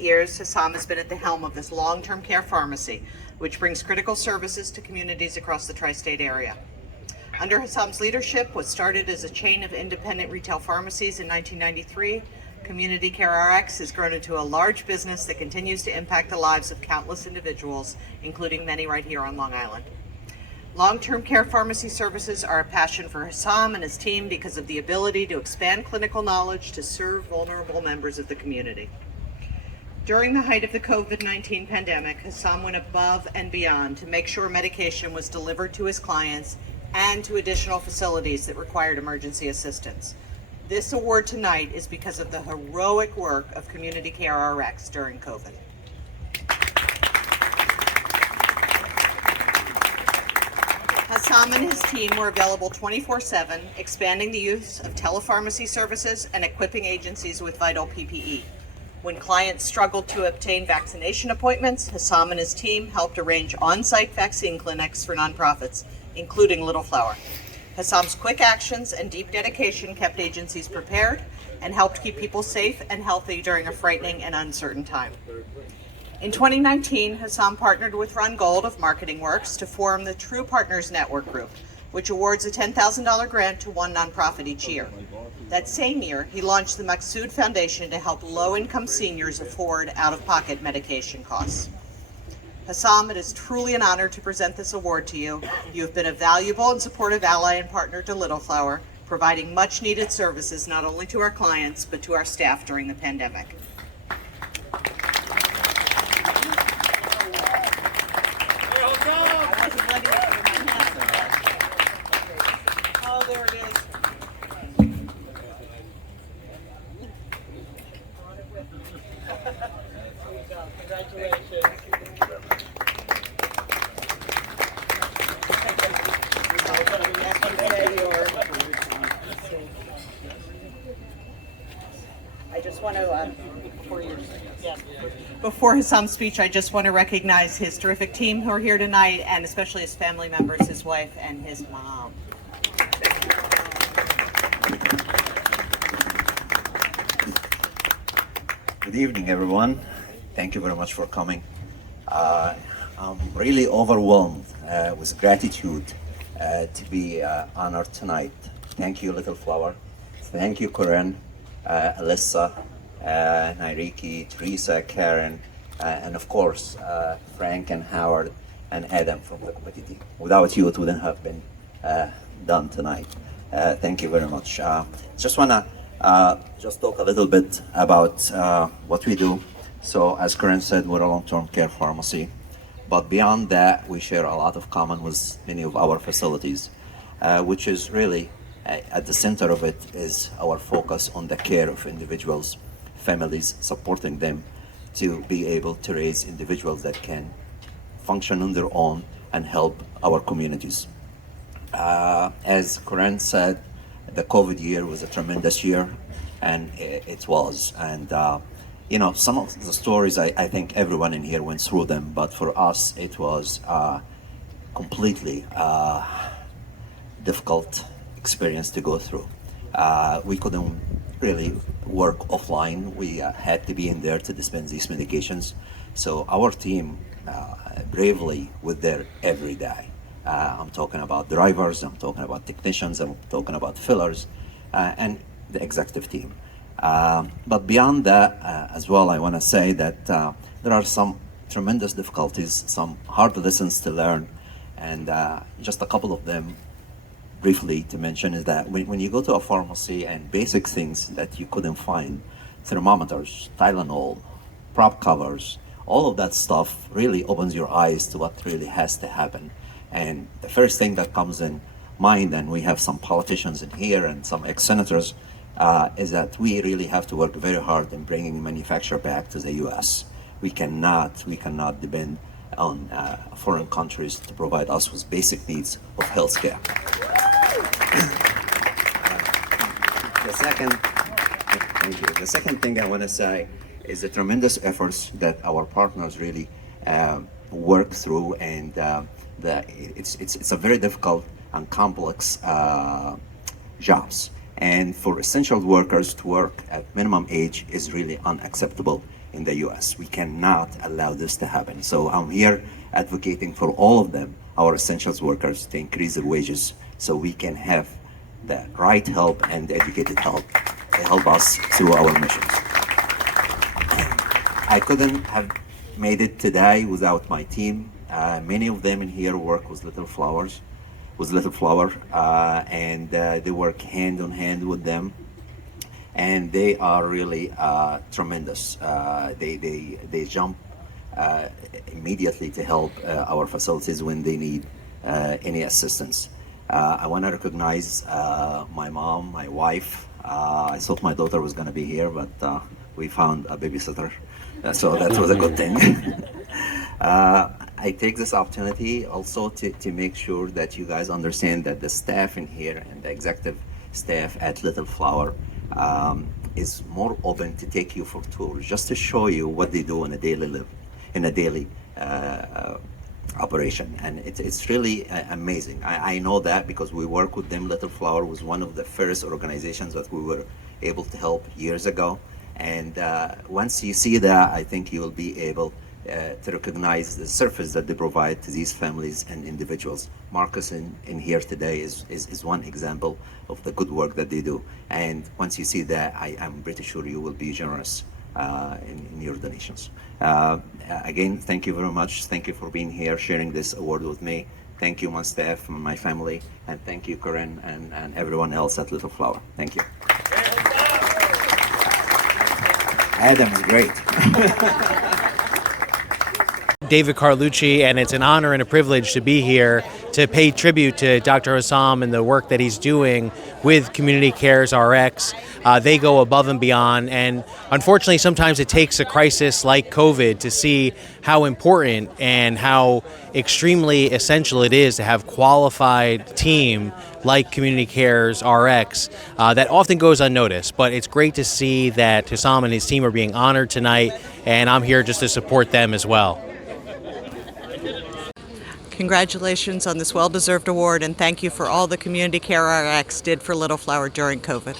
years, Hossam has been at the helm of this long-term care pharmacy, which brings critical services to communities across the tri-state area. Under Hossam's leadership, what started as a chain of independent retail pharmacies in 1993, Community Care RX has grown into a large business that continues to impact the lives of countless individuals, including many right here on Long Island. Long-term care pharmacy services are a passion for Hossam and his team because of the ability to expand clinical knowledge to serve vulnerable members of the community. During the height of the COVID-19 pandemic, Hossam went above and beyond to make sure medication was delivered to his clients and to additional facilities that required emergency assistance. This award tonight is because of the heroic work of Community Care RX during COVID. Hossam and his team were available 24/7, expanding the use of telepharmacy services and equipping agencies with vital PPE. When clients struggled to obtain vaccination appointments, Hossam and his team helped arrange on-site vaccine clinics for nonprofits, including Little Flower. Hossam's quick actions and deep dedication kept agencies prepared and helped keep people safe and healthy during a frightening and uncertain time. In 2019, Hossam partnered with Ron Gold of Marketing Works to form the True Partners Network Group, which awards a $10,000 grant to one nonprofit each year. That same year, he launched the Maksoud Foundation to help low-income seniors afford out-of-pocket medication costs. Hossam, it is truly an honor to present this award to you. You have been a valuable and supportive ally and partner to Little Flower, providing much-needed services not only to our clients, but to our staff during the pandemic. Oh, there it is. Congratulations. I just want to, before Hossam's speech, I just want to recognize his terrific team who are here tonight, and especially his family members, his wife and his mom. Good evening, everyone. Thank you very much for coming. I'm really overwhelmed with gratitude to be honored tonight. Thank you, Little Flower. Thank you, Corinne, Alyssa, Nairiki, Teresa, Karen, and of course, Frank and Howard and Adam from the committee team. Without you, it wouldn't have been done tonight. Thank you very much. Just wanna just talk a little bit about what we do. So as Corinne said, we're a long-term care pharmacy, but beyond that, we share a lot of common with many of our facilities, which is really at the center of it is our focus on the care of individuals, families, supporting them to be able to raise individuals that can function on their own and help our communities. As Corinne said, the COVID year was a tremendous year, and it was. And you know, some of the stories, I think everyone in here went through them, but for us, it was completely difficult experience to go through. We couldn't really work offline. We had to be in there to dispense these medications. So our team bravely were there every day. I'm talking about drivers, I'm talking about technicians, I'm talking about fillers, and the executive team. But beyond that, as well, I want to say that there are some tremendous difficulties, some hard lessons to learn, and just a couple of them briefly to mention is that when you go to a pharmacy and basic things that you couldn't find, thermometers, Tylenol, prop covers, all of that stuff really opens your eyes to what really has to happen. And the first thing that comes in mind, and we have some politicians in here and some ex-senators, is that we really have to work very hard in bringing manufacture back to the U.S. We cannot depend on foreign countries to provide us with basic needs of healthcare. The second thing I want to say is the tremendous efforts that our partners really work through, and it's a very difficult and complex jobs. And for essential workers to work at minimum age is really unacceptable. in the US. We cannot allow this to happen. So I'm here advocating for all of them, our essentials workers, to increase their wages so we can have the right help and educated help to help us through our missions. I couldn't have made it today without my team. Many of them in here work with Little Flower, and they work hand in hand with them, and they are really tremendous. They jump immediately to help our facilities when they need any assistance. I want to recognize my mom, my wife. I thought my daughter was going to be here, but we found a babysitter, so that was a good thing. I take this opportunity also to make sure that you guys understand that the staff in here and the executive staff at Little Flower is more open to take you for tours, just to show you what they do in a daily operation, and it's really amazing. I know that because we work with them. Little Flower was one of the first organizations that we were able to help years ago, and once you see that, I think you will be able to recognize the service that they provide to these families and individuals. Marcus in here today is one example of the good work that they do, and once you see that, I'm pretty sure you will be generous in your donations. Again, thank you very much. Thank you for being here, sharing this award with me. Thank you, my staff, my family, and thank you, Corinne, and everyone else at Little Flower. Thank you. Adam is great. David Carlucci, and it's an honor and a privilege to be here to pay tribute to Dr. Hossam and the work that he's doing with Community Cares RX. They go above and beyond, and unfortunately sometimes it takes a crisis like COVID to see how important and how extremely essential it is to have qualified team like Community Cares RX that often goes unnoticed. But it's great to see that Hossam and his team are being honored tonight, and I'm here just to support them as well. Congratulations on this well-deserved award, and thank you for all the Community Care RX did for Little Flower during COVID.